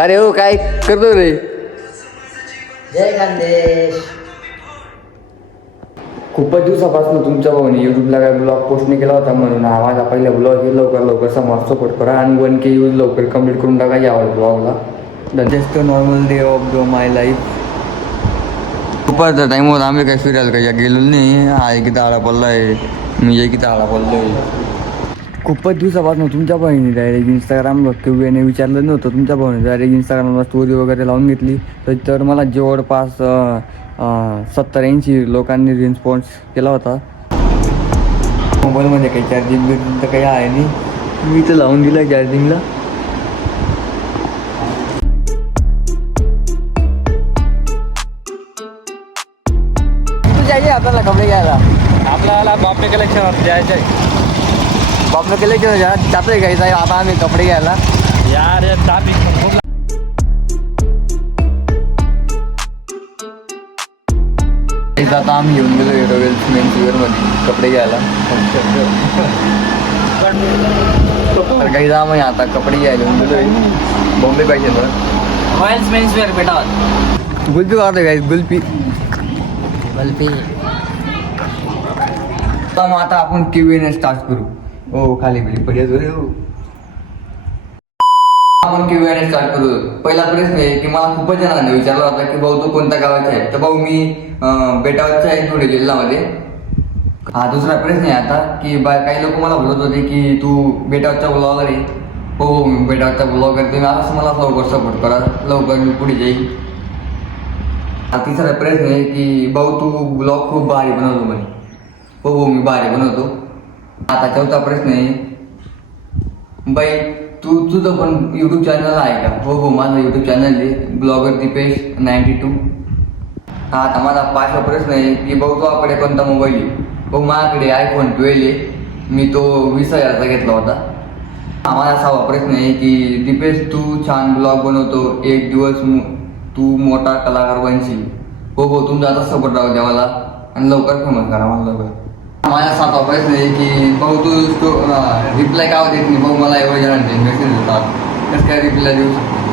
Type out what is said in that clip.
अरे हो काय करतो रे? जय खानदेश. खूपच दिवसापासून तुमच्या भाऊने यूट्यूबला काय ब्लॉग पोस्ट नाही केला होता, म्हणून हा माझा पहिला ब्लॉग आहे. लवकर समोर सपोर्ट करा आणि 1K यूज लवकर कम्प्लीट करून टाका यावर ब्लॉगला. The just normal day of my life. खूपच टाईम होता आम्ही काही फिरायला काही गेलो नाही. आहे किती आळा पडला आहे, मी किती आळा पडलो आहे. खूपच दिवसापासून तुमच्या भाईने डायरेक्ट इंस्टाग्रामला किंवा विचारलं नव्हतं. तुमच्या भाऊने डायरेक्ट इंस्टाग्रामला स्टोरी वगैरे लावून घेतली. तर मला जवळपास 70-80 लोकांनी रिस्पॉन्स केला होता. मोबाईलमध्ये काही चार्जिंग तर काही आहे नाही, मी तर लावून दिलं चार्जिंगला. तू जायचे आपल्याला कपडे घ्यायला? आपल्याला बॉम्बे कलेक्शन जायचं आहे. बॉम्बे कलेक्शन जातोय घ्यायचं आहे आता आम्ही कपडे घ्यायला. यार ट्रॅफिक खूप आता आम्ही येऊन गेलो रॉयल्स मेन्स वेअरमध्ये कपडे घ्यायला. तर काही जा मग आता कपडे घ्यायला येऊन गेलो बॉम्बे पाहिजे तर. रॉयल्स मेन्स वेअर भेटा. गुल्फी खातो काय? गुल्फी मग आता आपण क्यूएनए स्टार्ट करू. हो खाली बिली पडले हो. आपण क्यूएनए स्टार्ट करू. पहिला प्रश्न आहे की मला खूपच जणांनी विचारला होता की भाऊ तू कोणत्या गावाचा आहे? तर भाऊ मी बेटावरचा आहे, धुळे जिल्ह्यामध्ये. हा दुसरा प्रश्न आहे आता की काही लोक मला बोलत होते की तू बेटावरचा ब्लॉगर आहे. हो मी बेटावरचा ब्लॉगर आहे. तुम्ही असं मला लवकर सपोर्ट करा, लवकर मी पुढे जाईल. हा तिसरा प्रश्न आहे की भाऊ तू ब्लॉग खूप भारी बनवतो म्हणे. हो मी भारी बनवतो. आता चौथा प्रश्न आहे बाई तुझं पण यूट्यूब चॅनल आहे का? हो माझं यूट्यूब चॅनल आहे ब्लॉगर दीपेश 92. हा आता माझा पाचवा प्रश्न आहे की भाऊ तुझ्याकडे कोणता मोबाईल आहे? हो माझ्याकडे iPhone 12 आहे, मी तो 20,000चा घेतला होता. हा माझा सहावा प्रश्न आहे की दीपेश तू छान ब्लॉग बनवतो, एक दिवस तू मोठा कलाकार बनशील. हो तुमचा आता सपोर्ट राहू द्या मला आणि लवकर फेमस करा मला लवकर. माझा सातवा प्रश्न आहे की भाऊ तू रिप्लाय का देत नाही? भाऊ मला एवढ्या जणांचे मेसेज देतात, कसं काय रिप्लाय देऊ शकतो?